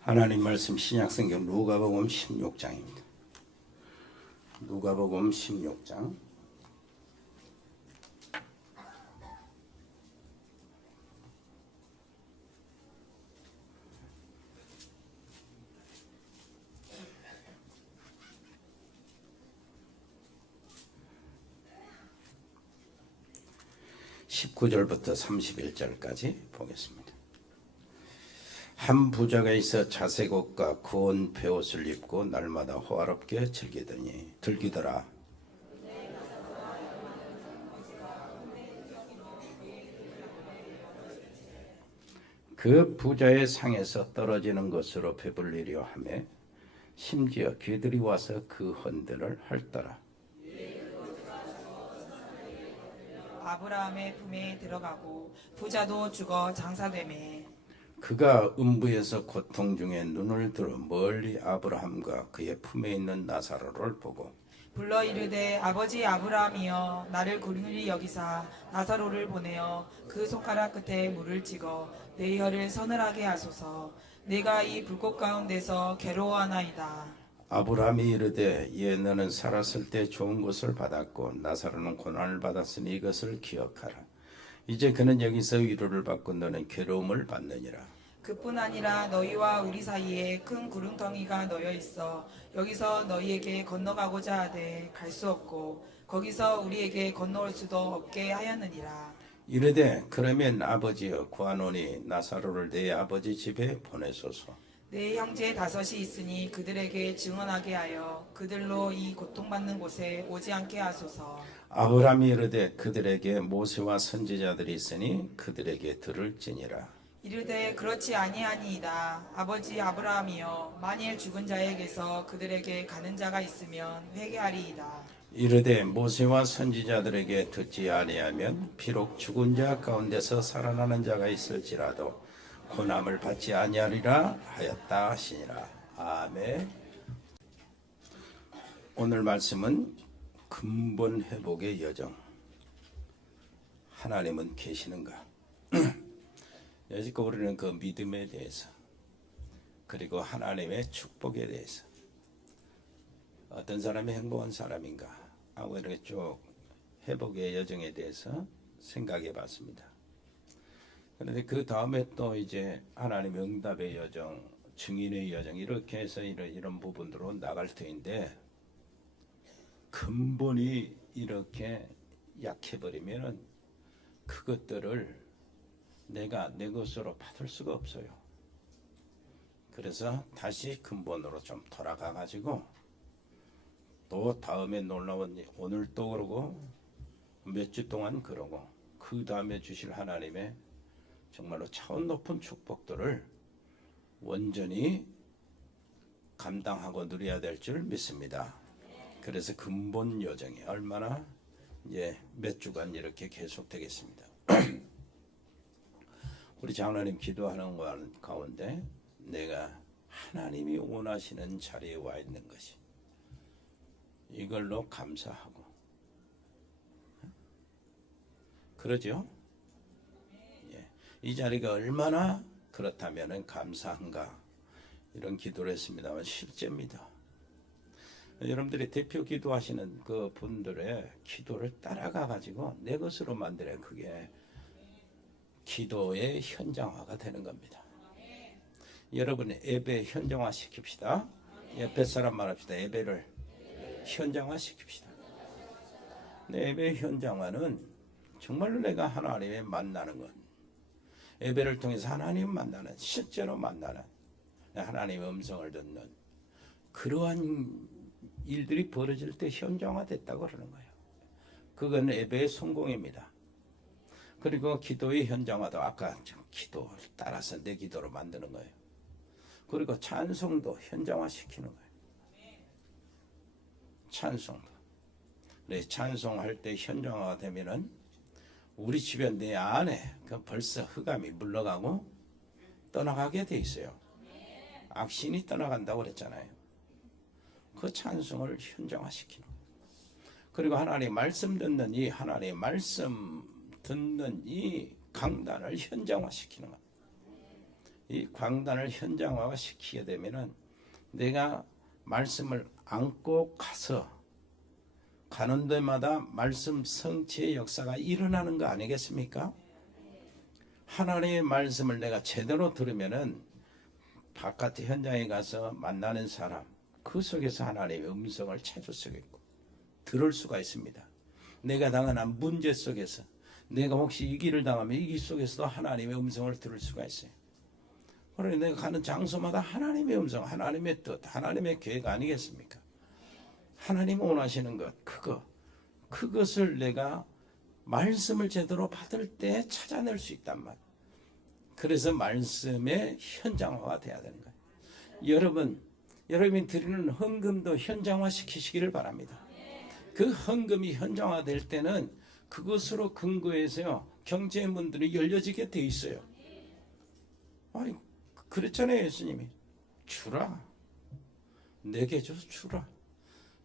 하나님 말씀 신약성경 누가복음 16장입니다. 누가복음 16장 19절부터 31절까지 보겠습니다. 한 부자가 있어 자색 옷과 고운 베옷을 입고 날마다 호화롭게 즐기더라. 그 부자의 상에서 떨어지는 것으로 배불리려 하며 심지어 개들이 와서 그 헌들을 핥더라. 아브라함의 품에 들어가고 부자도 죽어 장사되매 그가 음부에서 고통 중에 눈을 들어 멀리 아브라함과 그의 품에 있는 나사로를 보고 불러 이르되 아버지 아브라함이여 나를 긍휼히 여기사 나사로를 보내어 그 손가락 끝에 물을 찍어 내 혀를 서늘하게 하소서. 내가 이 불꽃 가운데서 괴로워하나이다. 아브라함이 이르되 예 너는 살았을 때 좋은 것을 받았고 나사로는 고난을 받았으니 이것을 기억하라. 이제 그는 여기서 위로를 받고 너는 괴로움을 받느니라. 그뿐 아니라 너희와 우리 사이에 큰 구름덩이가 놓여 있어 여기서 너희에게 건너가고자 하되 갈 수 없고 거기서 우리에게 건너올 수도 없게 하였느니라. 이르되 그러면 아버지여 구하노니 나사로를 내 아버지 집에 보내소서. 내 형제 5이 있으니 그들에게 증언하게 하여 그들로 이 고통받는 곳에 오지 않게 하소서. 아브라함이 이르되 그들에게 모세와 선지자들이 있으니 그들에게 들을지니라. 이르되 그렇지 아니하니이다. 아버지 아브라함이여 만일 죽은 자에게서 그들에게 가는 자가 있으면 회개하리이다. 이르되 모세와 선지자들에게 듣지 아니하면 비록 죽은 자 가운데서 살아나는 자가 있을지라도 고난을 받지 아니하리라 하였다 하시니라. 아멘. 오늘 말씀은 근본 회복의 여정. 하나님은 계시는가? 여지껏 우리는 그 믿음에 대해서 그리고 하나님의 축복에 대해서 어떤 사람이 행복한 사람인가 하고 이렇게 쭉 회복의 여정에 대해서 생각해 봤습니다. 그런데 그 다음에 또 이제 하나님의 응답의 여정, 증인의 여정 이렇게 해서 이런 부분으로 나갈 터인데 근본이 이렇게 약해버리면 그것들을 내가 내 것으로 받을 수가 없어요. 그래서 다시 근본으로 좀 돌아가 가지고 또 다음에 놀라운 오늘 또 그러고 몇 주 동안 그러고 그 다음에 주실 하나님의 정말로 차원 높은 축복들을 온전히 감당하고 누려야 될 줄 믿습니다. 그래서 근본 여정이 얼마나 몇 주간 이렇게 계속되겠습니다. 우리 장로님 기도하는 가운데 내가 하나님이 원하시는 자리에 와 있는 것이 이걸로 감사하고 그러죠? 이 자리가 얼마나 그렇다면 감사한가 이런 기도를 했습니다만 실제입니다. 여러분들이 대표 기도하시는 그 분들의 기도를 따라가 가지고 내 것으로 만들어야 그게 기도의 현장화가 되는 겁니다. 여러분 예배 현장화 시킵시다. 옆에 사람 말합시다. 예배를 현장화 시킵시다. 예배 현장화는 정말로 내가 하나님을 만나는 것, 예배를 통해서 하나님 만나는, 실제로 만나는, 하나님의 음성을 듣는 그러한 일들이 벌어질 때 현장화됐다고 그러는 거예요. 그건 예배의 성공입니다. 그리고 기도의 현장화도 아까 기도를 따라서 내 기도로 만드는 거예요. 그리고 찬송도 현장화시키는 거예요. 찬송도. 찬송할 때 현장화가 되면은 우리 집에 내 안에 벌써 흑암이 물러가고 떠나가게 돼 있어요. 악신이 떠나간다고 그랬잖아요. 그 찬송을 현장화시키는 거예요. 그리고 하나님의 말씀 듣는 이 하나님의 말씀 듣는 이 강단을 현장화시키는 거예요. 이 광단을 현장화 시키게 되면은 내가 말씀을 안고 가는 데마다 말씀 성취의 역사가 일어나는 거 아니겠습니까? 하나님의 말씀을 내가 제대로 들으면은 바깥의 현장에 가서 만나는 사람, 그 속에서 하나님의 음성을 찾을 수가 있고 들을 수가 있습니다. 내가 당한 문제 속에서, 내가 혹시 이 길을 당하면 이 길 속에서도 하나님의 음성을 들을 수가 있어요. 그러니 내가 가는 장소마다 하나님의 음성, 하나님의 뜻, 하나님의 계획 아니겠습니까? 하나님 원하시는 것, 그것을 내가 말씀을 제대로 받을 때 찾아낼 수 있단 말이에요. 그래서 말씀의 현장화가 돼야 되는 거예요. 여러분이 드리는 헌금도 현장화 시키시기를 바랍니다. 그 헌금이 현장화될 때는 그것으로 근거해서요, 경제의 문들이 열려지게 돼 있어요. 아니, 그랬잖아요, 예수님이. 주라. 내게 줘서 주라.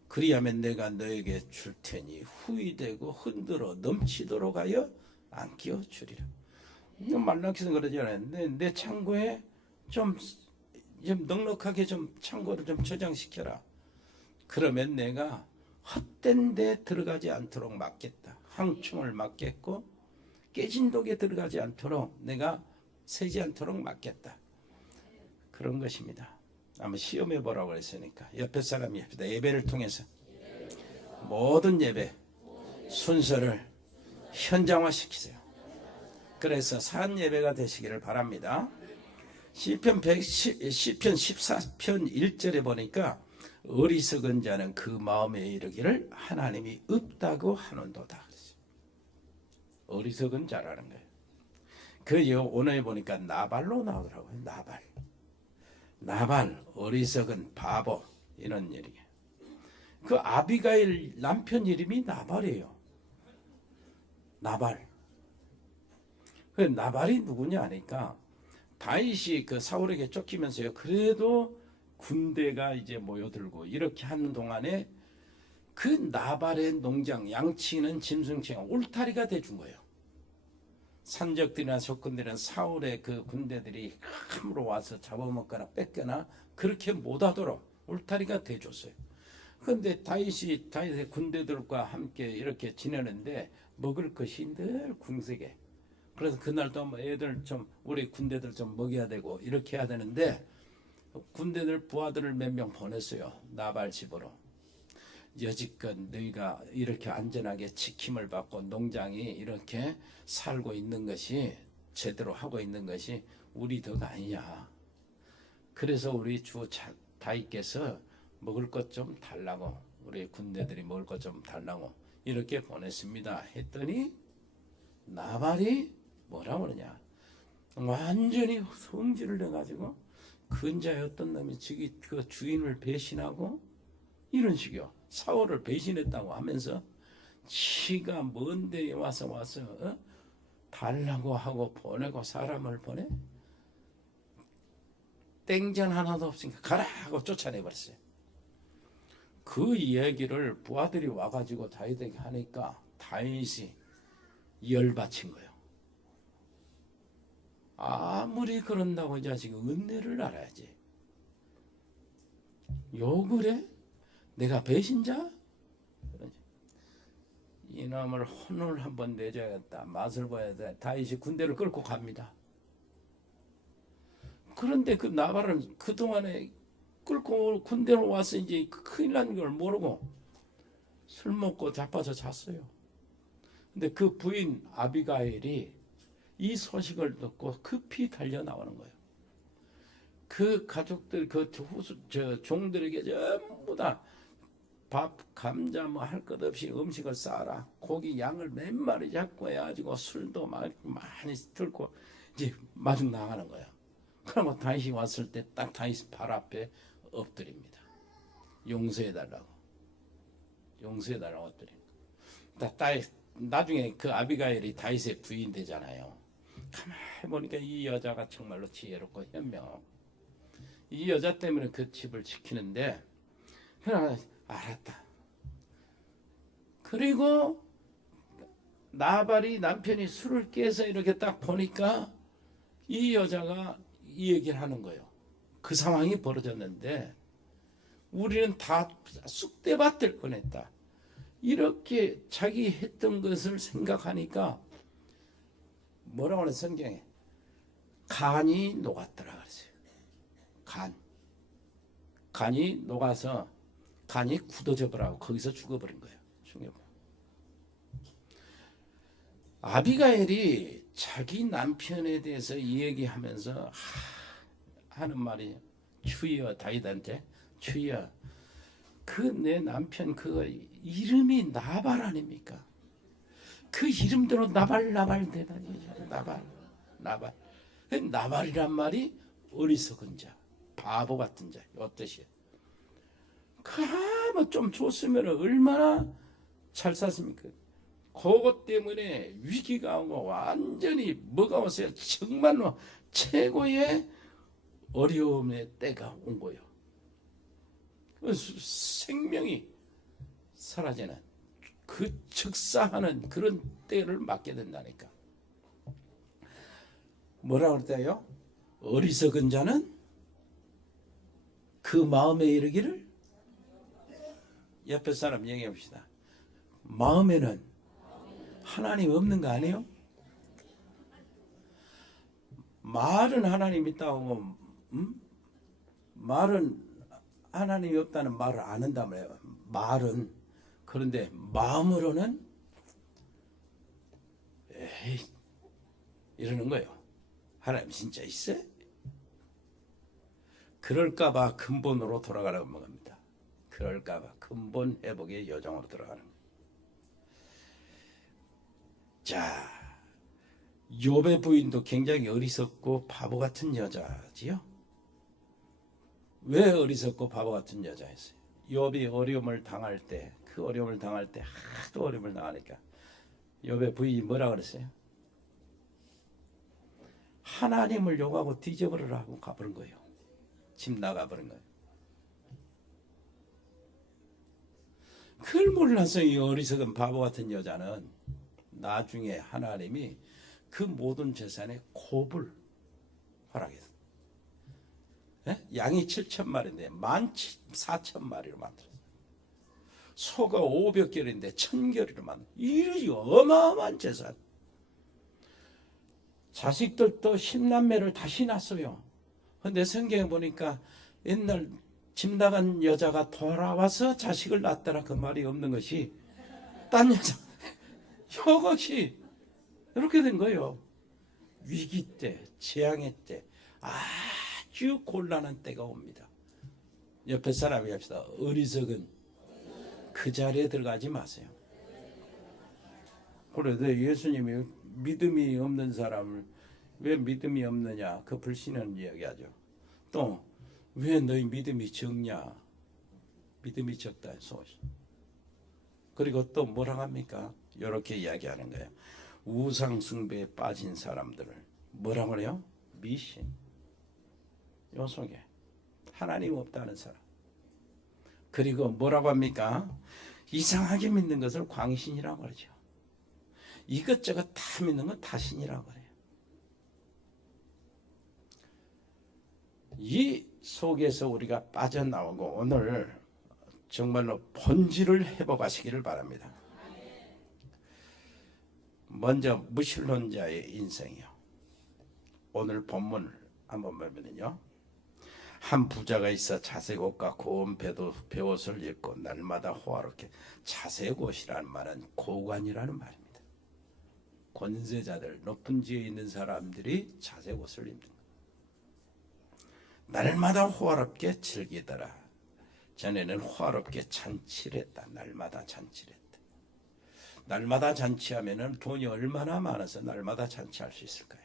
그리하면 내가 너에게 줄 테니 후이되고 흔들어 넘치도록 하여 안 끼워 주리라. 말라기서 그러잖아요. 내 창고에 좀 넉넉하게 좀 창고를 좀 저장시켜라. 그러면 내가 헛된 데 들어가지 않도록 막겠다. 항충을 막겠고 깨진 독에 들어가지 않도록 내가 새지 않도록 막겠다. 그런 것입니다. 한번 시험해 보라고 했으니까 옆에 사람이 예배를 통해서 모든 예배 순서를 현장화시키세요. 그래서 산 예배가 되시기를 바랍니다. 시편 14편 1절에 보니까 어리석은 자는 그 마음에 이르기를 하나님이 없다고 하는도다. 어리석은 자라는 거예요. 오늘 보니까 나발로 나오더라고요. 나발, 어리석은 바보, 이런 얘기예요. 그 아비가일 남편 이름이 나발이에요. 나발. 그 나발이 누구냐 하니까 다윗이 그 사울에게 쫓기면서요. 그래도 군대가 이제 모여들고 이렇게 하는 동안에 그 나발의 농장, 양치는 짐승치가 울타리가 돼준 거예요. 산적들이나 적군들은 사울의 그 군대들이 함으로 와서 잡아먹거나 뺏거나 그렇게 못하도록 울타리가 돼줬어요. 그런데 다윗의 군대들과 함께 이렇게 지내는데 먹을 것이 늘 궁색해. 그래서 그날도 애들 좀, 우리 군대들 좀 먹여야 되고 이렇게 해야 되는데 군대들 부하들을 몇 명 보냈어요. 나발 집으로. 여지껏 너희가 이렇게 안전하게 지킴을 받고 농장이 이렇게 살고 있는 것이, 제대로 하고 있는 것이 우리 덕 아니냐. 그래서 우리 주 다윗께서 먹을 것 좀 달라고, 우리 군대들이 먹을 것 좀 달라고 이렇게 보냈습니다 했더니 나발이 뭐라 그러냐, 완전히 성질을 내가지고 근자였던 놈이 그 주인을 배신하고 이런 식이요. 사울을 배신했다고 하면서 지가 먼 데에 와서 달라고 하고 보내고 사람을 보내? 땡전 하나도 없으니까 가라 하고 쫓아내버렸어요. 그 얘기를 부하들이 와가지고 다윗에게 하니까 다윗이 열받친 거예요. 아무리 그런다고 이 자식은 은혜를 알아야지. 욕을 해? 내가 배신자? 이놈을 혼을 한번 내줘야겠다. 맛을 봐야 돼. 다윗이 군대를 끌고 갑니다. 그런데 그 나발은 그동안에 끌고 군대로 와서 이제 큰일 난 걸 모르고 술 먹고 자빠져 잤어요. 근데 그 부인 아비가일이 이 소식을 듣고 급히 달려 나오는 거예요. 그 가족들, 종들에게 전부 다 밥, 감자 뭐 할 것 없이 음식을 싸라. 고기 양을 몇 마리 잡고 해가지고 술도 많이 들고 이제 마중 나가는 거예요. 그러고 다윗이 왔을 때 딱 다윗 발 앞에 엎드립니다. 용서해달라고 엎드립니다. 나중에 그 아비가일이 다윗의 부인 되잖아요. 가만히 보니까 이 여자가 정말로 지혜롭고 현명하고 이 여자 때문에 그 집을 지키는데, 그래 알았다. 그리고 나발이 남편이 술을 깨서 이렇게 딱 보니까 이 여자가 이 얘기를 하는 거예요. 그 상황이 벌어졌는데 우리는 다 쑥대밭을 꺼냈다. 이렇게 자기 했던 것을 생각하니까 뭐라고 하는 성경에 간이 녹았더라 그랬어요. 간이 녹아서 간이 굳어져 버리고 거기서 죽어버린 거예요. 아비가일이 자기 남편에 대해서 이야기하면서 하는 말이 주여, 다윗한테 주여, 그 내 남편 그 이름이 나발 아닙니까? 그 이름대로 나발 대단히 나발이란 말이 어리석은 자, 바보 같은 자, 어떠시요? 그러면 좀 줬으면 얼마나 잘 샀습니까? 그것 때문에 위기가 오고 완전히 뭐가 오세요? 정말로 최고의 어려움의 때가 온 거예요. 생명이 사라지는 그 즉사하는 그런 때를 맞게 된다니까. 뭐라 그랬대요? 어리석은 자는 그 마음에 이르기를. 옆에 사람 얘기해 봅시다. 마음에는 하나님 없는 거 아니에요? 말은 하나님 있다고 말은 하나님이 없다는 말을 안 한단 말이에요. 말은. 그런데 마음으로는 에이 이러는 거예요. 하나님 진짜 있어요? 그럴까봐 근본으로 돌아가라고 합니다. 그럴까봐 근본 회복의 여정으로 들어가는 거예요. 자, 욥의 부인도 굉장히 어리석고 바보 같은 여자지요. 왜 어리석고 바보 같은 여자였어요? 욥이 어려움을 당할 때, 그 어려움을 당할 때 하도 어려움을 당하니까 욥의 부인이 뭐라 그랬어요? 하나님을 욕하고 뒤져버리라 하고 가버린 거예요. 집 나가버린 거예요. 그걸 몰라서 이 어리석은 바보 같은 여자는 나중에 하나님이 그 모든 재산의 곱을 허락했어요. 양이 7,000마리인데 14,000마리로 만들었어요. 소가 500결인데 1,000결이로 만들었어요. 이 어마어마한 재산. 자식들도 10남매를 다시 낳았어요. 근데 성경에 보니까 옛날 집 나간 여자가 돌아와서 자식을 낳았다라 그 말이 없는 것이 딴 여자 이것이 이렇게 된 거예요. 위기 때, 재앙의 때 아주 곤란한 때가 옵니다. 옆에 사람이 합시다. 어리석은 그 자리에 들어가지 마세요. 그래도 예수님이 믿음이 없는 사람을 왜 믿음이 없느냐 그 불신은 이야기하죠. 또 왜 너희 믿음이 적냐? 믿음이 적다 소시. 그리고 또 뭐라 합니까? 이렇게 이야기하는 거예요. 우상 숭배에 빠진 사람들을 뭐라 그래요? 미신. 요 속에 하나님 없다는 사람. 그리고 뭐라고 합니까? 이상하게 믿는 것을 광신이라고 그러죠. 이것저것 다 믿는 건 다신이라고 그래요. 이 속에서 우리가 빠져나오고 오늘 정말로 본질을 회복하시기를 바랍니다. 먼저 무신론자의 인생이요. 오늘 본문을 한번 보면요. 한 부자가 있어 자색 옷과 고운 베옷을 입고 날마다 호화롭게. 자색 옷이라는 말은 고관이라는 말입니다. 권세자들, 높은 지에 있는 사람들이 자색 옷을 입는 거예요. 날마다 호화롭게 즐기더라. 전에는 호화롭게 잔치를 했다. 날마다 잔치를 했다. 날마다 잔치하면은 돈이 얼마나 많아서 날마다 잔치할 수 있을까요?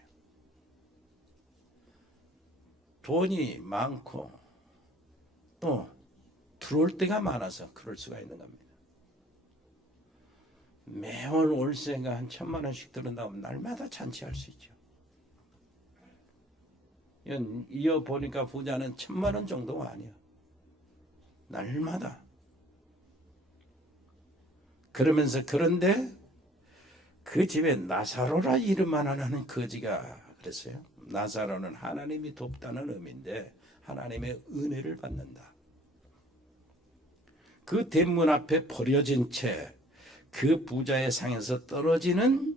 돈이 많고 또 들어올 때가 많아서 그럴 수가 있는 겁니다. 매월 월세가 한 1,000,000원씩 들어온다면 날마다 잔치할 수 있죠. 이어 보니까 부자는 1,000,000원 정도가 아니야. 날마다. 그러면서 그런데 그 집에 나사로라 이름만 하는 거지가 그랬어요. 나사로는 하나님이 돕다는 의미인데 하나님의 은혜를 받는다. 그 대문 앞에 버려진 채 그 부자의 상에서 떨어지는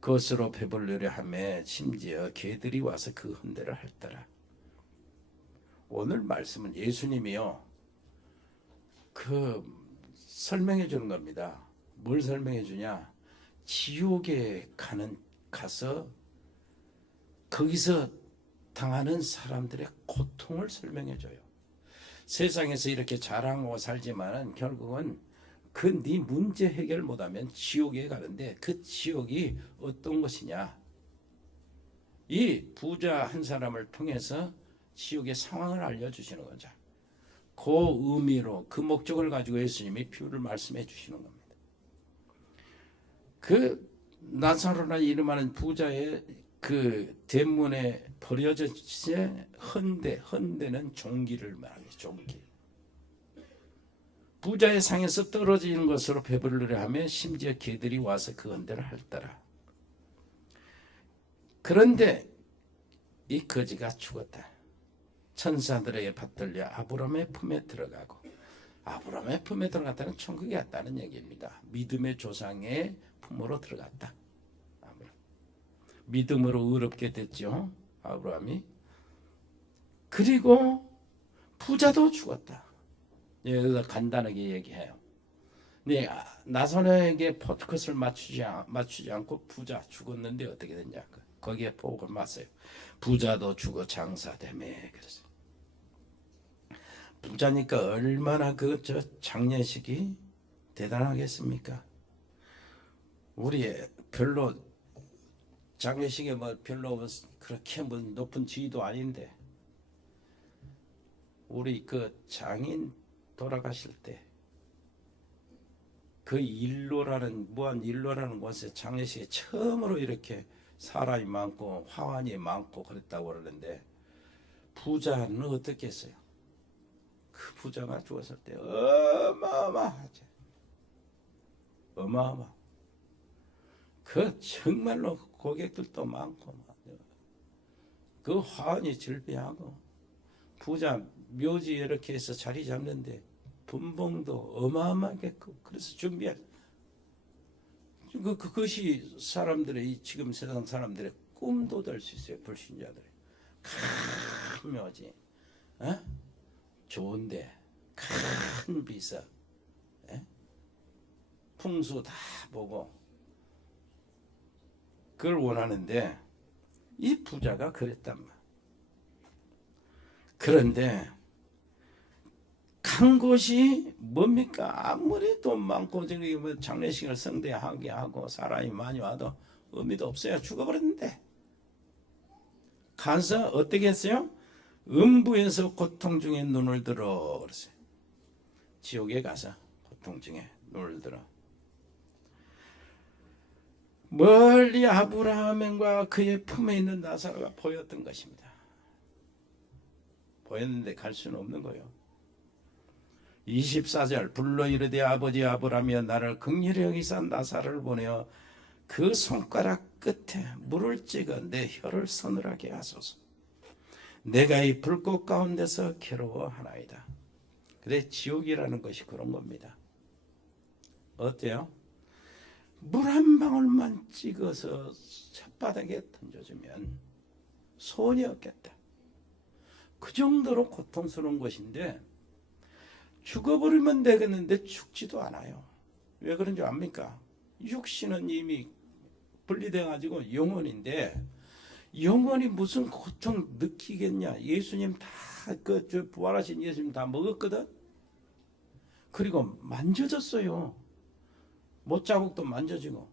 것으로 배불르려 하며 심지어 개들이 와서 그 헌대를 핥더라. 오늘 말씀은 예수님이요 설명해 주는 겁니다. 뭘 설명해 주냐? 지옥에 가서 거기서 당하는 사람들의 고통을 설명해 줘요. 세상에서 이렇게 자랑하고 살지만은 결국은 네 문제 해결 못하면 지옥에 가는데 그 지옥이 어떤 것이냐? 이 부자 한 사람을 통해서 지옥의 상황을 알려주시는 거죠. 그 의미로 그 목적을 가지고 예수님이 비유를 말씀해 주시는 겁니다. 그 나사로나 이름하는 부자의 그 대문에 버려진 채 헌대는 종기를 말하는 종기. 부자의 상에서 떨어지는 것으로 배부르려 하며 심지어 개들이 와서 그 헌대를 핥더라. 그런데 이 거지가 죽었다. 천사들에게 받들려 아브라함의 품에 들어가고, 아브라함의 품에 들어갔다는 천국에 갔다는 얘기입니다. 믿음의 조상의 품으로 들어갔다. 믿음으로 의롭게 됐죠, 아브라함이. 그리고 부자도 죽었다. 여기서 간단하게 얘기해요. 네, 나사로에게 포커스를 맞추지 않고 부자 죽었는데 어떻게 됐냐? 거기에 포커를 맞어요. 부자도 죽어 장사되며. 그래서 부자니까 얼마나 장례식이 대단하겠습니까? 우리 별로 장례식에 별로 그렇게 높은 지위도 아닌데, 우리 장인 돌아가실 때 무한 일로라는 곳에 장례식에 처음으로 이렇게 사람이 많고 화환이 많고 그랬다고 그러는데, 부자는 어떻게 했어요? 그 부자가 죽었을 때 어마어마하죠. 어마어마. 정말로 고객들도 많고, 그 화환이 즐비하고, 부자 묘지 이렇게 해서 자리 잡는데 분봉도 어마어마하게 그래서 준비할. 그것이 지금 세상 사람들의 꿈도 될 수 있어요. 불신자들의 큰 묘지, 좋은데 큰 비서, 풍수 다 보고 그걸 원하는데, 이 부자가 그랬단 말이야. 그런데 간 곳이 뭡니까? 아무리 돈 많고 장례식을 성대하게 하고 사람이 많이 와도 의미도 없어요. 죽어버렸는데, 가서 어떻게 했어요? 음부에서 고통 중에 눈을 들어. 그랬어요. 지옥에 가서 고통 중에 눈을 들어. 멀리 아브라함과 그의 품에 있는 나사로가 보였던 것입니다. 보였는데 갈 수는 없는 거예요. 24절 불러 이르되 아버지 아브라함이여 나를 긍휼히 여기사 나사로를 보내어 그 손가락 끝에 물을 찍어 내 혀를 서늘하게 하소서. 내가 이 불꽃 가운데서 괴로워하나이다. 그래, 지옥이라는 것이 그런 겁니다. 어때요? 물 한 방울만 찍어서 혓바닥에 던져주면 소원이 없겠다. 그 정도로 고통스러운 것인데, 죽어버리면 되겠는데 죽지도 않아요. 왜 그런 줄 압니까? 육신은 이미 분리돼 가지고 영혼인데, 영혼이 무슨 고통 느끼겠냐? 예수님 다 부활하신 예수님 다 먹었거든. 그리고 만져졌어요. 못자국도 만져지고.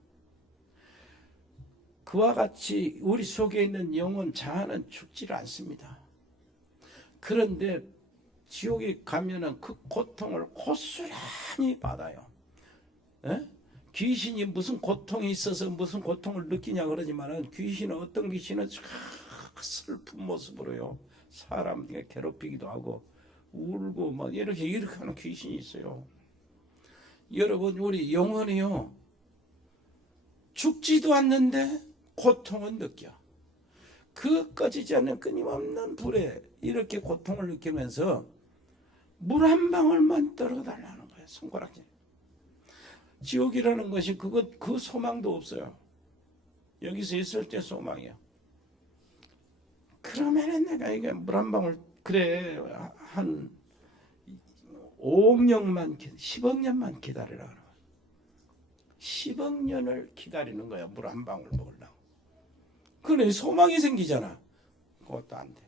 그와 같이 우리 속에 있는 영혼 자아는 죽지 않습니다. 그런데 지옥에 가면은 그 고통을 고스란히 받아요. 귀신이 무슨 고통이 있어서 무슨 고통을 느끼냐 그러지만은, 귀신은 어떤 귀신은 슬픈 모습으로요 사람에게 괴롭히기도 하고 울고 막 이렇게 하는 귀신이 있어요. 여러분, 우리 영혼이요 죽지도 않는데 고통은 느껴. 그 꺼지지 않는 끊임없는 불에 이렇게 고통을 느끼면서 물 한 방울만 떨어달라는 거예요. 손가락질. 지옥이라는 것이 그 소망도 없어요. 여기서 있을 때 소망이야. 그러면은 내가 이게 물 한 방울, 그래, 한 5억 년만 10억 년만 기다리라 그러는 거야. 10억 년을 기다리는 거야. 물 한 방울 먹으려고. 그래, 소망이 생기잖아. 그것도 안 돼.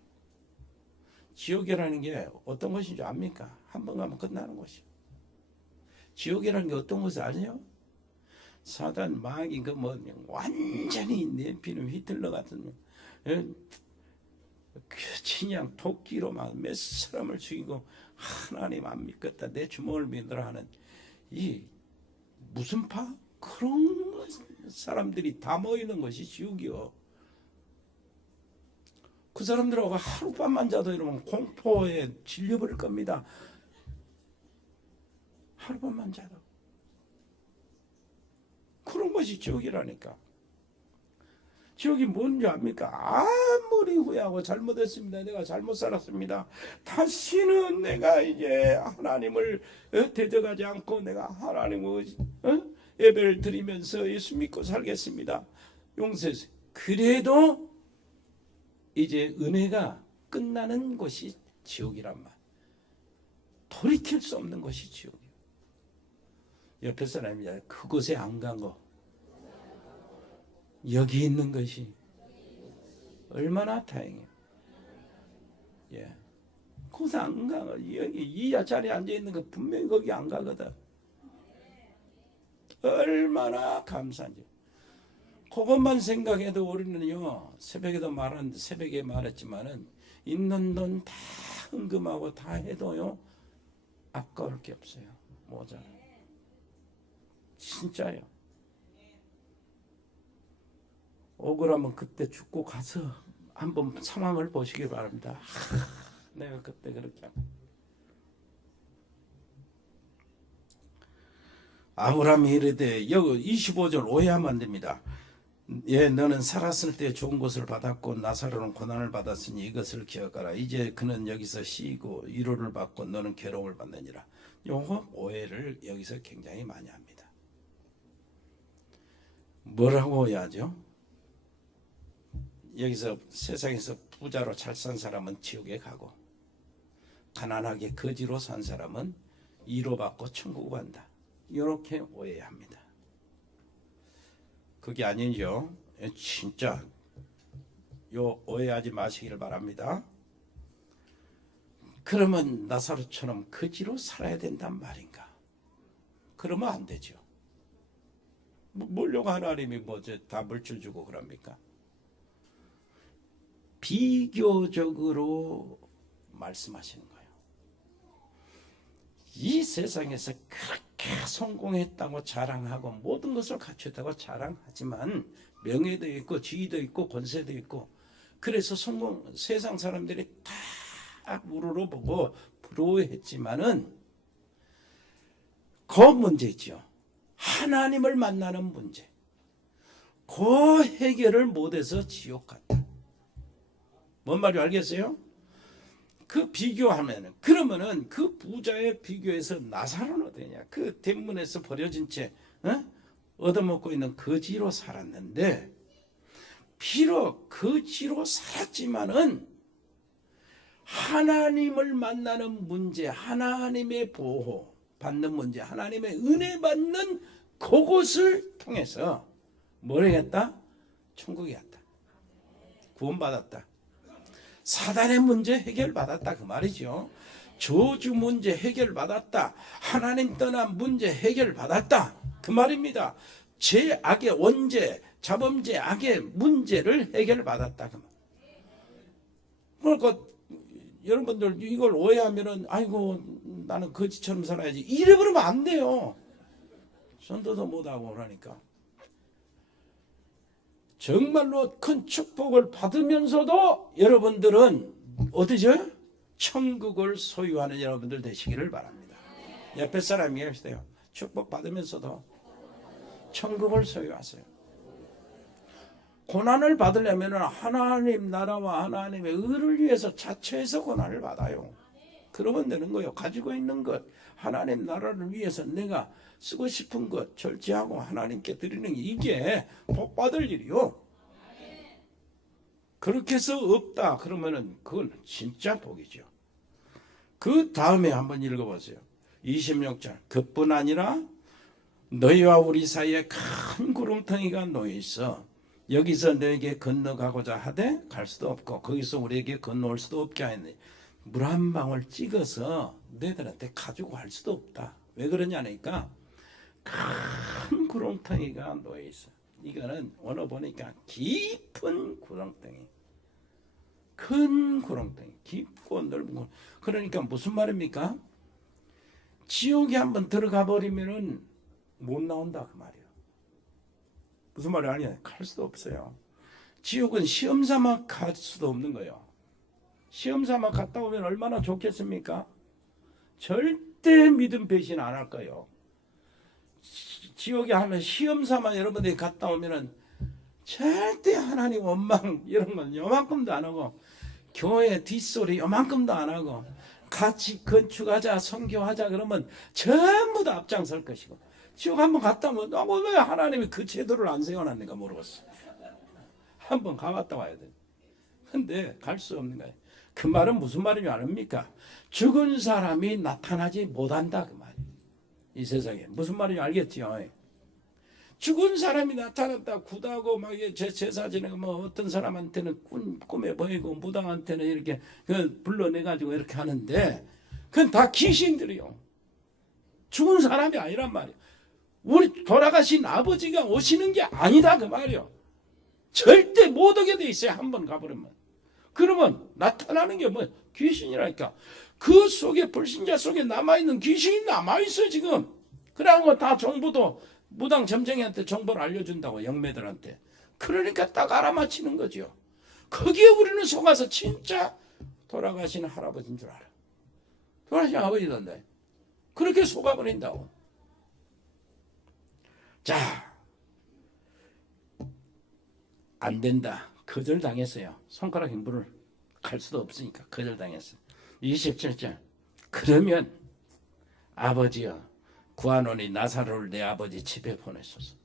지옥이라는 게 어떤 것인 줄 압니까? 한 번 가면 끝나는 것이요. 지옥이라는 게 어떤 것을 아세요? 사단 마귀 완전히 내피는 히틀러 같은 진양 토끼로 막 몇 사람을 죽이고 하나님 안 믿겠다 내 주먹을 믿으라 하는 이 무슨 파? 그런 사람들이 다 모이는 것이 지옥이요. 그 사람들하고 하룻밤만 자도 이러면 공포에 질려버릴 겁니다. 하룻밤만 자도. 그런 것이 지옥이라니까. 지옥이 뭔지 압니까? 아무리 후회하고 잘못했습니다. 내가 잘못 살았습니다. 다시는 내가 이제 하나님을 대적하지 않고 내가 하나님을 예배를 드리면서 예수 믿고 살겠습니다. 용서해주세요. 그래도 이제 은혜가 끝나는 것이 지옥이란 말. 돌이킬 수 없는 것이 지옥이에요. 옆에 사람이 그곳에 안 간 거. 여기 있는 것이 얼마나 다행이에요. 예. 거기서 안 가. 여기 이 자리에 앉아 있는 거 분명히 거기 안 가거든. 얼마나 감사한지. 그것만 생각해도 우리는요, 새벽에 말했지만은, 있는 돈 다 헌금하고 다 해도요, 아까울 게 없어요. 모자라요. 진짜요. 억울하면 그때 죽고 가서 한번 상황을 보시기 바랍니다. 내가 그때 그렇게 하고. 아브라함이 이르되, 여기 25절 오해하면 안 됩니다. 예, 너는 살았을 때 좋은 것을 받았고 나사로는 고난을 받았으니 이것을 기억하라. 이제 그는 여기서 쉬고 위로를 받고 너는 괴로움을 받느니라. 요거 오해를 여기서 굉장히 많이 합니다. 뭐라고 오해하죠? 여기서 세상에서 부자로 잘 산 사람은 지옥에 가고 가난하게 거지로 산 사람은 위로받고 천국 간다. 이렇게 오해합니다. 그게 아니죠. 진짜 요 오해하지 마시기를 바랍니다. 그러면 나사로처럼 거지로 살아야 된단 말인가? 그러면 안 되죠. 뭐려고 하나님이 다 물질 주고 그럽니까? 비교적으로 말씀하시는 거예요. 이 세상에서 그렇게 성공했다고 자랑하고 모든 것을 갖췄다고 자랑하지만 명예도 있고 지위도 있고 권세도 있고 그래서 세상 사람들이 다 우러러보고 부러워했지만은 그 문제죠. 하나님을 만나는 문제. 그 해결을 못해서 지옥 갔다. 뭔 말인지 알겠어요? 그 비교하면은 그러면은 그 부자의 비교해서 나사로는 어디냐? 그 대문에서 버려진 채 얻어먹고 있는 거지로 살았는데 비록 거지로 살았지만은 하나님을 만나는 문제, 하나님의 보호 받는 문제, 하나님의 은혜 받는 그것을 통해서 뭘 했다? 천국에 갔다. 구원받았다. 사단의 문제 해결받았다 그 말이죠. 저주 문제 해결받았다. 하나님 떠난 문제 해결받았다 그 말입니다. 죄악의 원죄, 자범죄, 악의 문제를 해결받았다 그 말. 그러니까 여러분들 이걸 오해하면은 아이고 나는 거지처럼 살아야지 이래버리면 안 돼요. 전도도 못하고 그러니까. 정말로 큰 축복을 받으면서도 여러분들은 어디죠? 천국을 소유하는 여러분들 되시기를 바랍니다. 옆에 사람이 하세요. 축복 받으면서도 천국을 소유하세요. 고난을 받으려면 하나님 나라와 하나님의 의를 위해서 자처해서 고난을 받아요. 그러면 되는 거예요. 가지고 있는 것, 하나님 나라를 위해서 내가 쓰고 싶은 것 절제하고 하나님께 드리는 게 이게 복 받을 일이요. 그렇게 해서 없다 그러면은 그건 진짜 복이죠. 그 다음에 한번 읽어보세요. 26절. 그뿐 아니라 너희와 우리 사이에 큰 구름텅이가 놓여 있어 여기서 너에게 건너가고자 하되 갈 수도 없고 거기서 우리에게 건너올 수도 없게 하였네. 물 한 방울 찍어서 너희들한테 가지고 갈 수도 없다. 왜 그러냐니까 큰 구렁텅이가 놓여 있어. 이거는 오늘 보니까 깊은 구렁텅이, 큰 구렁텅이, 깊고 넓은 구렁텅이. 그러니까 무슨 말입니까? 지옥에 한번 들어가 버리면은 못 나온다 그 말이에요. 무슨 말이 아니야? 갈 수도 없어요. 지옥은 시험 삼아 갈 수도 없는 거예요. 시험 삼아 갔다 오면 얼마나 좋겠습니까? 절대 믿음 배신 안 할 거예요. 지옥에 하면 시험 삼아 여러분들이 갔다 오면은 절대 하나님 원망 이런 건 요만큼도 안 하고 교회 뒷소리 요만큼도 안 하고 같이 건축하자 선교하자 그러면 전부 다 앞장설 것이고 지옥 한번 갔다 오면 왜 하나님이 그 제도를 안 세워놨는가 모르겠어. 한번 가봤다 와야 돼. 근데 갈 수 없는 거예요. 그 말은 무슨 말인지 아닙니까? 죽은 사람이 나타나지 못한다 그 말이에요. 이 세상에 무슨 말인지 알겠지요? 죽은 사람이 나타났다 구다고 막 제사 지내고 뭐 어떤 사람한테는 꿈에 보이고 무당한테는 이렇게 불러내 가지고 이렇게 하는데 그건 다 귀신들이요. 죽은 사람이 아니란 말이에요. 우리 돌아가신 아버지가 오시는 게 아니다 그 말이에요. 절대 못 오게 돼 있어요. 한번 가버리면. 그러면 나타나는 게 뭐 귀신이라니까. 그 속에 불신자 속에 남아있는 귀신이 남아있어 지금. 그러고 다 정보도 무당 점쟁이한테 정보를 알려준다고 영매들한테. 그러니까 딱 알아맞히는 거죠. 거기에 우리는 속아서 진짜 돌아가신 할아버지인 줄 알아. 돌아가신 아버지던데. 그렇게 속아버린다고. 자, 안 된다. 거절당했어요. 손가락 힘부를 갈 수도 없으니까 거절당했어요. 27절. 그러면 아버지여 구하노니 나사로를 내 아버지 집에 보내소서.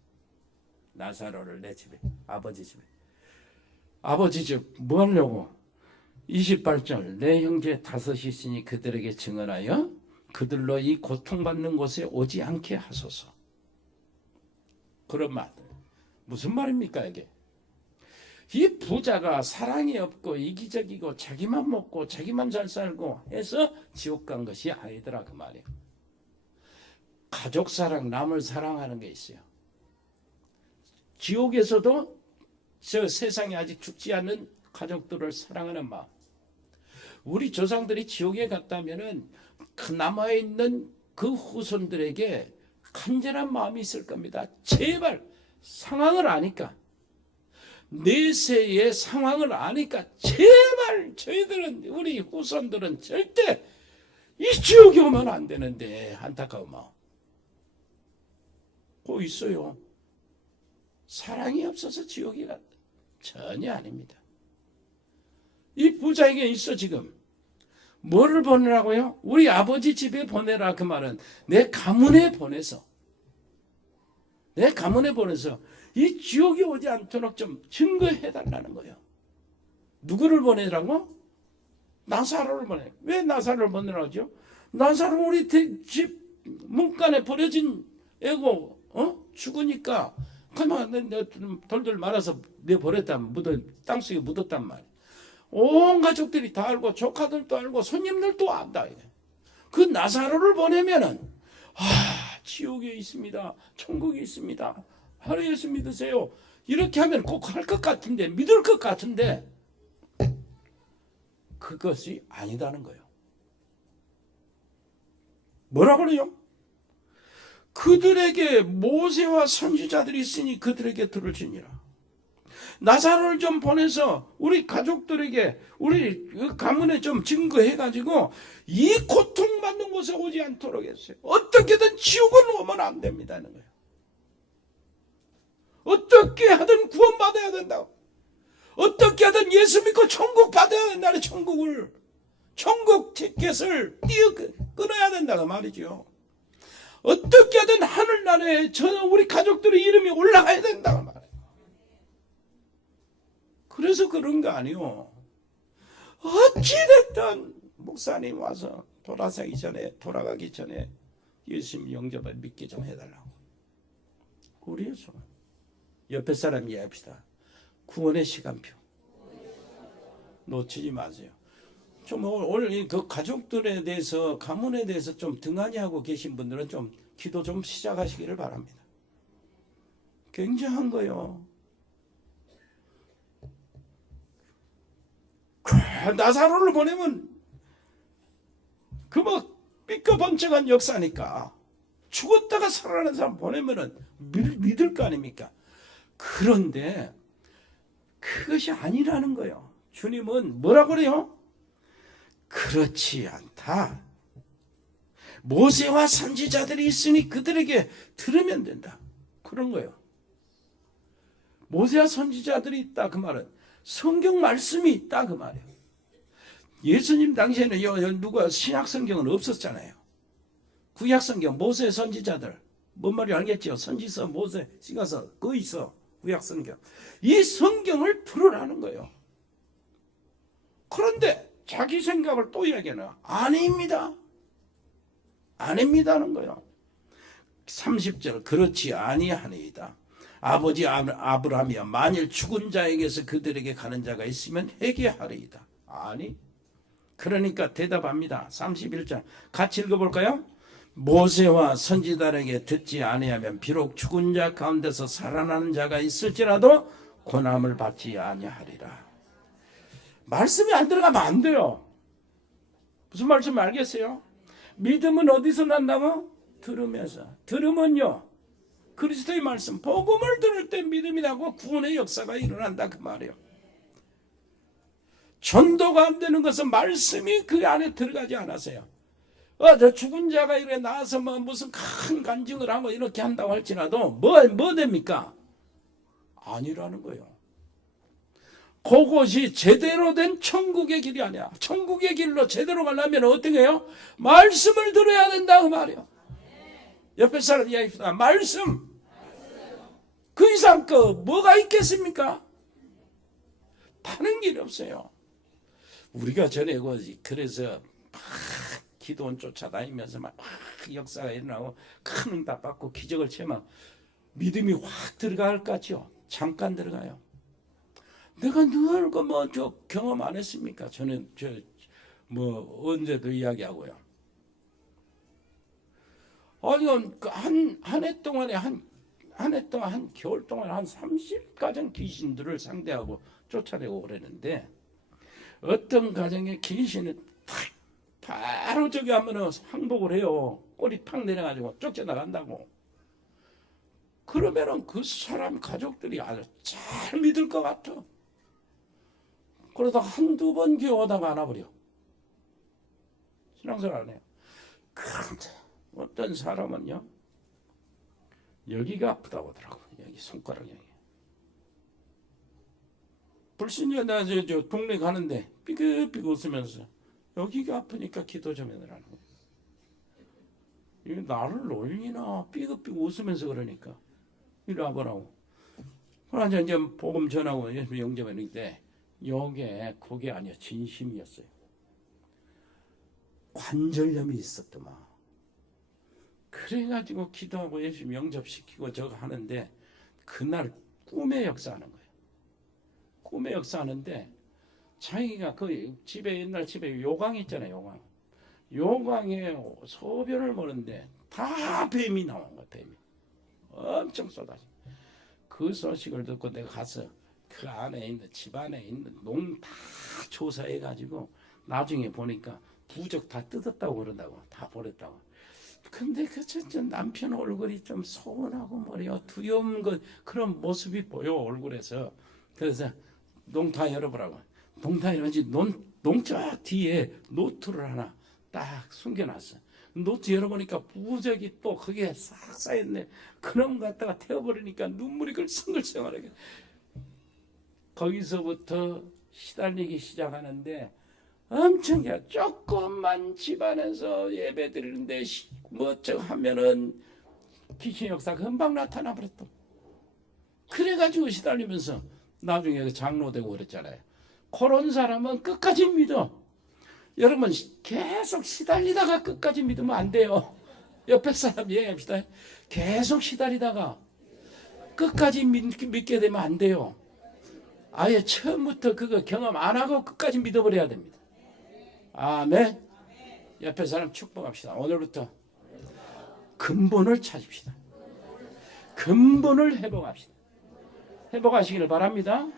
나사로를 내 집에, 아버지 집에. 아버지 집 뭐 하려고? 28절. 내 형제 5이 있으니 그들에게 증언하여 그들로 이 고통받는 곳에 오지 않게 하소서. 그런 말. 무슨 말입니까 이게? 이 부자가 사랑이 없고 이기적이고 자기만 먹고 자기만 잘 살고 해서 지옥 간 것이 아니더라 그 말이에요. 가족 사랑, 남을 사랑하는 게 있어요. 지옥에서도 저 세상에 아직 죽지 않은 가족들을 사랑하는 마음. 우리 조상들이 지옥에 갔다면은 그 남아있는 그 후손들에게 간절한 마음이 있을 겁니다. 제발 상황을 아니까 내세의 상황을 아니까 제발 저희들은 우리 후손들은 절대 이 지옥에 오면 안 되는데 안타까운 마음. 꼭 있어요. 사랑이 없어서 지옥에 갔다. 전혀 아닙니다. 이 부자에게 있어 지금. 뭐를 보내라고요? 우리 아버지 집에 보내라 그 말은 내 가문에 보내서 내 가문에 보내서 이 지옥에 오지 않도록 좀 증거해달라는 거예요. 누구를 보내라고? 나사로를 보내. 왜 나사로를 보내라고 하죠? 나사로 우리 집 문간에 버려진 애고 죽으니까 그만 돌돌 말아서 내버렸다 땅속에 묻었단 말이에요. 온 가족들이 다 알고 조카들도 알고 손님들도 안다. 그 나사로를 보내면은 지옥에 있습니다. 천국에 있습니다. 하루 예수 믿으세요. 이렇게 하면 꼭 할 것 같은데 믿을 것 같은데 그것이 아니다는 거예요. 뭐라 그래요? 그들에게 모세와 선지자들이 있으니 그들에게 들을지니라. 나사로를 좀 보내서 우리 가족들에게 우리 가문에 좀 증거해가지고 이 고통받는 곳에 오지 않도록 했어요. 어떻게든 지옥은 오면 안 됩니다는 거예요. 어떻게 하든 구원받아야 된다고. 어떻게 하든 예수 믿고 천국 받아야 된다는 천국 티켓을 끊어야 된다고 말이죠. 어떻게 하든 하늘나라에 우리 가족들의 이름이 올라가야 된다고 말이에요. 그래서 그런 거 아니요. 어찌됐든 목사님 와서 돌아가기 전에 예수님 영접을 믿게 좀 해달라고. 우리에서 옆에 사람 이해합시다. 구원의 시간표 놓치지 마세요. 좀 오늘 그 가족들에 대해서 가문에 대해서 좀 등한히 하고 계신 분들은 좀 기도 좀 시작하시기를 바랍니다. 굉장한 거요. 나사로를 보내면 그 뭐 삐까번쩍한 역사니까 죽었다가 살아나는 사람 보내면은 믿을 거 아닙니까? 그런데 그것이 아니라는 거예요. 주님은 뭐라고 그래요? 그렇지 않다. 모세와 선지자들이 있으니 그들에게 들으면 된다. 그런 거예요. 모세와 선지자들이 있다 그 말은 성경 말씀이 있다 그 말이에요. 예수님 당시에는 누가 신약 성경은 없었잖아요. 구약 성경 모세 선지자들 뭔 말인지 알겠죠? 선지서 모세 시가서 거 있어. 구약 성경. 이 성경을 들으라는 거예요. 그런데 자기 생각을 또 이야기하는 아닙니다. 아닙니다는 거예요. 30절 그렇지 아니하니이다. 아버지 아브라함이여 만일 죽은 자에게서 그들에게 가는 자가 있으면 회개하리이다. 아니. 그러니까 대답합니다. 31절 같이 읽어볼까요? 모세와 선지자에게 듣지 아니하면 비록 죽은 자 가운데서 살아나는 자가 있을지라도 고난을 받지 아니하리라. 말씀이 안 들어가면 안 돼요. 무슨 말씀 알겠어요? 믿음은 어디서 난다고? 들으면서. 들으면요 그리스도의 말씀 복음을 들을 때 믿음이 나고 구원의 역사가 일어난다 그 말이에요. 전도가 안 되는 것은 말씀이 그 안에 들어가지 않았어요. 저 죽은 자가 이렇게 나와서 뭐 무슨 큰 간증을 하고 이렇게 한다고 할지라도 뭐 됩니까? 아니라는 거예요. 그것이 제대로 된 천국의 길이 아니야. 천국의 길로 제대로 가려면 어떻게 해요? 말씀을 들어야 된다 그 말이에요. 옆에 사람 이야기합시다. 말씀. 그 이상 뭐가 있겠습니까? 파는 길이 없어요. 우리가 전에 그래서 막 기도원 쫓아다니면서 막 역사가 일어나고 큰 응답 받고 기적을 체면 믿음이 확 들어갈 것 같죠? 잠깐 들어가요. 내가 늘 저 경험 안 했습니까? 저는 언제도 이야기하고요. 아니 한 해 동안에 한 겨울 동안 한 30가정 귀신들을 상대하고 쫓아내고 그랬는데 어떤 가정에 귀신이 바로 저기 하면은 항복을 해요. 꼬리 팍 내려가지고 쫓겨나간다고. 그러면은 그 사람 가족들이 아주 잘 믿을 것 같아. 그러다 한두 번 교하다가 안 와버려. 신앙생활 안 해요. 그런데 어떤 사람은요, 여기가 아프다고 하더라고. 여기 손가락 여기. 불신자 나 저 동네 가는데 삐그삐그 웃으면서 여기가 아프니까 기도 좀 해달라는 거예요. 이게 나를 놀리나 삐그삐그 웃으면서 그러니까 이리 와보라고. 그러나 이제 복음 전하고 영접했는데 그게 아니야. 진심이었어요. 관절염이 있었더만. 그래가지고 기도하고 열심히 영접시키고 저거 하는데 그날 꿈의 역사하는 거예요. 꿈의 역사하는데 자기가 그 옛날 집에 요강 있잖아요. 요강. 요강에 소변을 보는데 다 뱀이 나온 거야. 뱀이. 엄청 쏟아져. 그 소식을 듣고 내가 가서 그 안에 있는 집 안에 있는 농 다 조사해가지고 나중에 보니까 부적 다 뜯었다고 그런다고. 다 버렸다고. 근데 저 남편 얼굴이 좀 서운하고 뭐래요. 두려운 그런 모습이 보여 얼굴에서. 그래서 농 다 열어보라고. 농 다 열어야지 농쫙 뒤에 노트를 하나 딱 숨겨놨어. 노트 열어보니까 부적이 또 거기에 싹 쌓였네. 그놈 갖다가 태워버리니까 눈물이 글썽글썽하게. 거기서부터 시달리기 시작하는데 엄청 조금만 집안에서 예배 드리는데 뭐저 하면은 귀신 역사 금방 나타나 버렸다. 그래가지고 시달리면서 나중에 장로 되고 그랬잖아요. 그런 사람은 끝까지 믿어. 여러분 계속 시달리다가 끝까지 믿으면 안 돼요. 옆에 사람 얘기합시다. 계속 시달리다가 끝까지 믿게 되면 안 돼요. 아예 처음부터 그거 경험 안 하고 끝까지 믿어버려야 됩니다. 아멘. 옆에 사람 축복합시다. 오늘부터 근본을 찾읍시다. 근본을 회복합시다. 회복하시기를 바랍니다.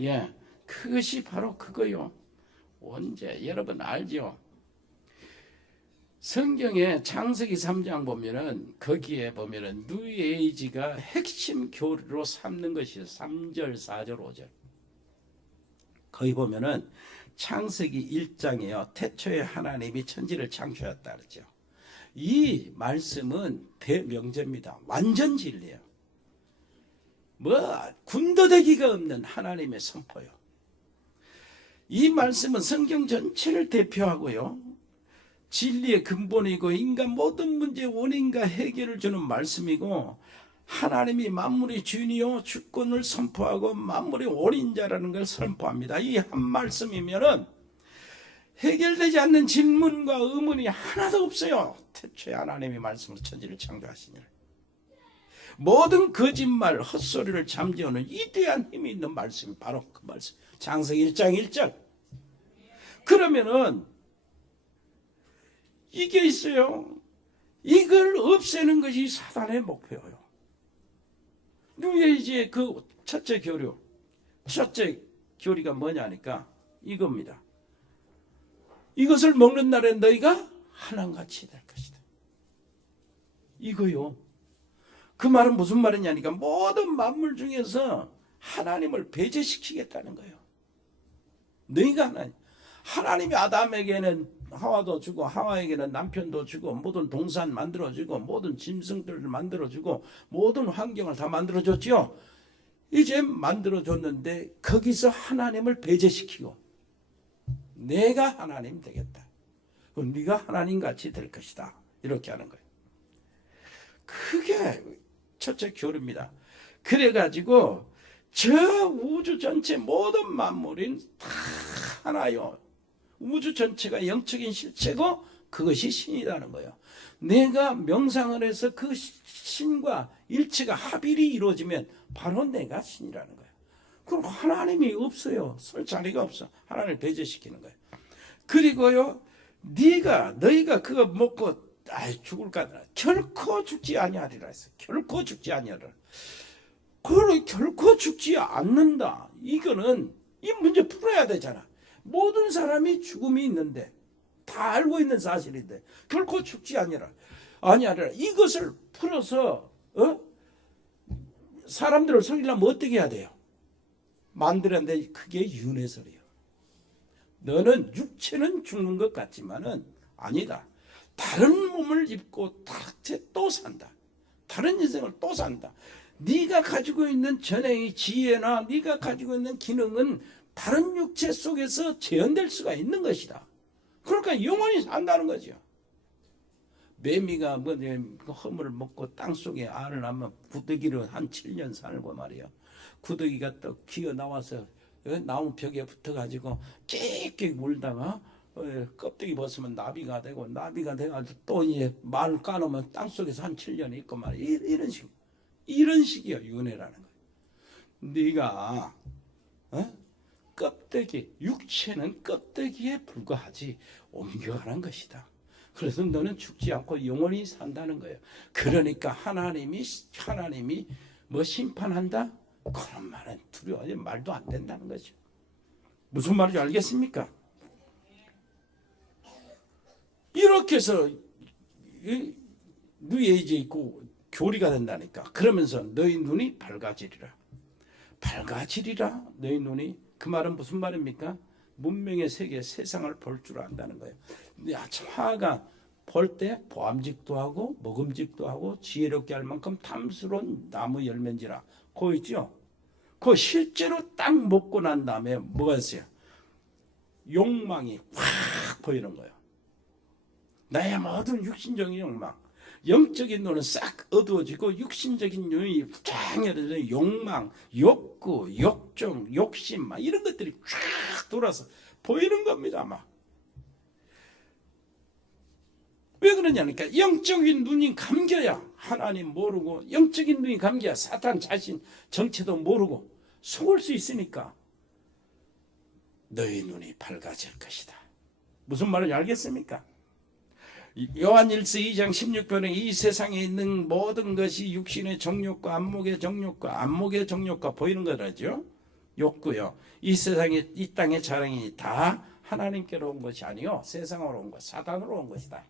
예, 그것이 바로 그거요. 언제 여러분 알죠? 성경에 창세기 3장 보면은 거기에 보면은 뉴에이지가 핵심 교리로 삼는 것이 3절, 4절, 5절. 거기 보면은 창세기 1장에요. 태초에 하나님이 천지를 창조했다 그러죠. 이 말씀은 대명제입니다. 완전 진리예요. 뭐 군더더기가 없는 하나님의 선포요. 이 말씀은 성경 전체를 대표하고요. 진리의 근본이고 인간 모든 문제의 원인과 해결을 주는 말씀이고 하나님이 만물의 주인이요 주권을 선포하고 만물의 원인자라는 걸 선포합니다. 이 한 말씀이면은 해결되지 않는 질문과 의문이 하나도 없어요. 태초에 하나님이 말씀으로 천지를 창조하시니 모든 거짓말 헛소리를 잠재우는 위대한 힘이 있는 말씀이 바로 그 말씀. 창세기 1장 1절. 그러면은 이게 있어요. 이걸 없애는 것이 사단의 목표예요. 뉴에이지의 그 첫째 교리가 뭐냐니까 이겁니다. 이것을 먹는 날에 너희가 하나님같이 될 것이다. 이거요. 그 말은 무슨 말이냐니까 모든 만물 중에서 하나님을 배제시키겠다는 거예요. 너희가 하나님이 아담에게는 하와도 주고 하와에게는 남편도 주고 모든 동산 만들어주고 모든 짐승들을 만들어주고 모든 환경을 다 만들어줬죠. 이제 만들어줬는데 거기서 하나님을 배제시키고 내가 하나님 되겠다. 그럼 네가 하나님같이 될 것이다. 이렇게 하는 거예요. 그게 첫째 교리입니다. 그래가지고 저 우주 전체 모든 만물인 다 하나요. 우주 전체가 영적인 실체고 그것이 신이라는 거예요. 내가 명상을 해서 그 신과 일체가 합일이 이루어지면 바로 내가 신이라는 거예요. 그럼 하나님이 없어요. 설 자리가 없어. 하나님을 배제시키는 거예요. 그리고요, 너희가 그거 먹고 죽을까? 결코 죽지 아니하리라 했어. 결코 죽지 아니하리라. 그걸 결코 죽지 않는다. 이거는 이 문제 풀어야 되잖아. 모든 사람이 죽음이 있는데 다 알고 있는 사실인데 결코 죽지 아니하리라. 이것을 풀어서 사람들을 속이려면 어떻게 해야 돼요? 만들었는데 그게 윤회설이에요. 너는 육체는 죽는 것 같지만은 아니다. 다른 몸을 입고 또 산다. 다른 인생을 또 산다. 네가 가지고 있는 전행의 지혜나 네가 가지고 있는 기능은 다른 육체 속에서 재현될 수가 있는 것이다. 그러니까 영원히 산다는 거죠. 매미가 허물을 먹고 땅속에 알을 낳으면 구더기로 한 7년 살고 말이에요. 구더기가 또 기어 나와서 나무 벽에 붙어가지고 끽끽 물다가 껍데기 벗으면 나비가 되고 나비가 돼가지고 또 이제 말 까놓으면 땅속에서 한 7년 있고 말이에요. 이런 식이에요. 윤회라는 거예요. 네가 껍데기, 육체는 껍데기에 불과하지 옮겨가는 것이다. 그래서 너는 죽지 않고 영원히 산다는 거예요. 그러니까 하나님이 뭐 심판한다? 그런 말은 두려워요. 말도 안 된다는 거죠. 무슨 말인지 알겠습니까? 이렇게 해서 뉴에이지 있고 교리가 된다니까. 그러면서 너희 눈이 밝아지리라. 밝아지리라. 너희 눈이. 그 말은 무슨 말입니까? 문명의 세계, 세상을 볼 줄 안다는 거예요. 화가 볼 때 보암직도 하고 먹음직도 하고 지혜롭게 할 만큼 탐스러운 나무 열매인지라. 그거 있죠? 그 실제로 딱 먹고 난 다음에 뭐가 있어요? 욕망이 확 보이는 거예요. 나의 모든 육신적인 욕망, 영적인 눈은 싹 어두워지고 육신적인 눈이 쫙 열어져 욕망, 욕구, 욕정, 욕심 막 이런 것들이 쫙 돌아서 보이는 겁니다. 막. 왜 그러냐니까 영적인 눈이 감겨야 하나님 모르고 영적인 눈이 감겨야 사탄 자신 정체도 모르고 속을 수 있으니까 너희 눈이 밝아질 것이다. 무슨 말인지 알겠습니까? 요한일서 2장 16절에 이 세상에 있는 모든 것이 육신의 정욕과 안목의 정욕과 보이는 거라죠. 욕구요. 이 세상에 이 땅의 자랑이 다 하나님께로 온 것이 아니요 세상으로 온 것, 사단으로 온 것이다.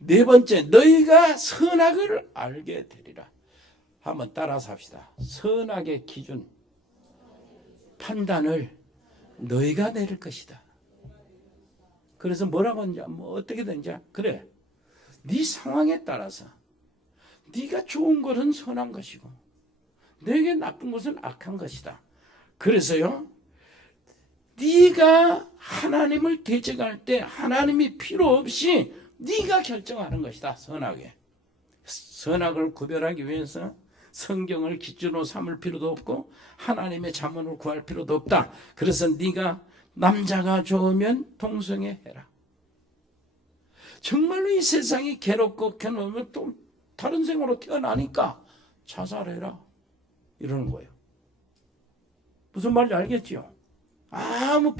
네 번째, 너희가 선악을 알게 되리라. 한번 따라서 합시다. 선악의 기준, 판단을 너희가 내릴 것이다. 그래서 뭐라고 하는지 뭐 어떻게 되는지 그래. 네 상황에 따라서 네가 좋은 것은 선한 것이고 내게 나쁜 것은 악한 것이다. 그래서요. 네가 하나님을 대적할 때 하나님이 필요 없이 네가 결정하는 것이다. 선악에. 선악을 구별하기 위해서 성경을 기준으로 삼을 필요도 없고 하나님의 자문을 구할 필요도 없다. 그래서 네가 남자가 좋으면 동성애해라. 정말로 이 세상이 괴롭고 괴로우면 또 다른 생으로 태어나니까 자살해라. 이러는 거예요. 무슨 말인지 알겠지요? 아무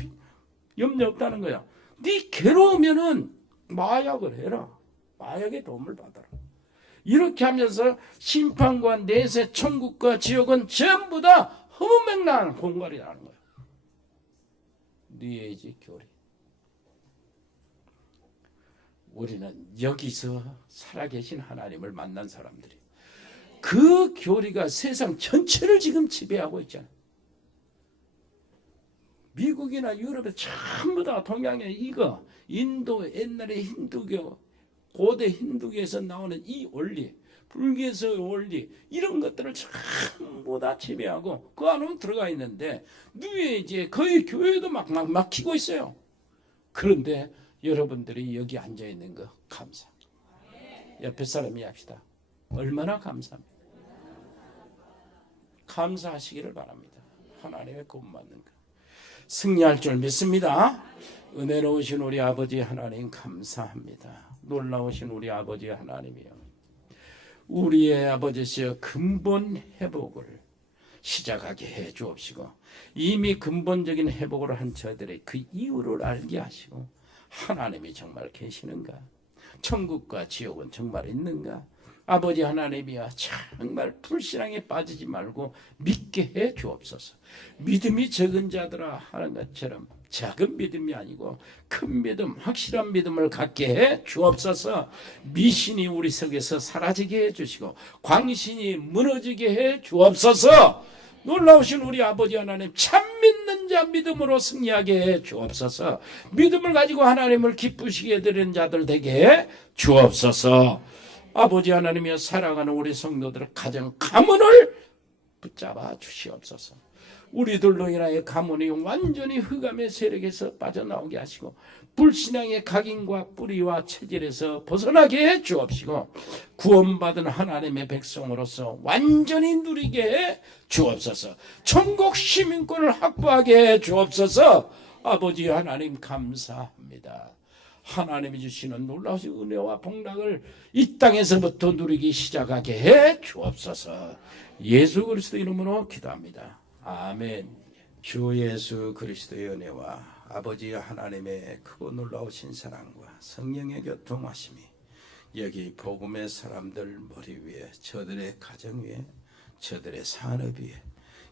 염려 없다는 거야. 네 괴로우면은 마약을 해라. 마약의 도움을 받아라. 이렇게 하면서 심판과 내세, 천국과 지옥은 전부 다 허무맹랑한 공갈이라는 거예요. 뉘에지 교리. 우리는 여기서 살아계신 하나님을 만난 사람들이 그 교리가 세상 전체를 지금 지배하고 있잖아요. 미국이나 유럽에 전부 다 동양의 이거 인도 옛날에 힌두교 고대 힌두교에서 나오는 이 원리 불교에서의 원리 이런 것들을 전부 다 지배하고 그 안으로 들어가 있는데 누에 이제 거의 교회도 막 막히고 있어요. 그런데 여러분들이 여기 앉아 있는 거 감사. 옆에 사람이 합시다. 얼마나 감사합니다. 감사하시기를 바랍니다. 하나님의 구원받는 거. 승리할 줄 믿습니다. 은혜로우신 우리 아버지 하나님 감사합니다. 놀라우신 우리 아버지 하나님이여. 우리의 아버지시여 근본 회복을 시작하게 해 주옵시고 이미 근본적인 회복을 한 저들의 그 이유를 알게 하시고 하나님이 정말 계시는가? 천국과 지옥은 정말 있는가? 아버지 하나님이여 정말 불신앙에 빠지지 말고 믿게 해 주옵소서. 믿음이 적은 자들아 하는 것처럼 작은 믿음이 아니고 큰 믿음, 확실한 믿음을 갖게 해 주옵소서. 미신이 우리 속에서 사라지게 해 주시고 광신이 무너지게 해 주옵소서. 놀라우신 우리 아버지 하나님 참 믿는 자 믿음으로 승리하게 해 주옵소서. 믿음을 가지고 하나님을 기쁘시게 되는 자들 되게 해 주옵소서. 아버지 하나님이여 사랑하는 우리 성도들 가정 가문을 붙잡아 주시옵소서. 우리들로 인하여 가문이 완전히 흑암의 세력에서 빠져나오게 하시고 불신앙의 각인과 뿌리와 체질에서 벗어나게 해 주옵시고 구원받은 하나님의 백성으로서 완전히 누리게 해 주옵소서. 천국 시민권을 확보하게 해 주옵소서. 아버지 하나님 감사합니다. 하나님이 주시는 놀라우신 은혜와 복락을 이 땅에서부터 누리기 시작하게 해 주옵소서. 예수 그리스도 이름으로 기도합니다. 아멘. 주 예수 그리스도의 은혜와 아버지 하나님의 크고 놀라우신 사랑과 성령의 교통하심이 여기 복음의 사람들 머리 위에 저들의 가정 위에 저들의 산업 위에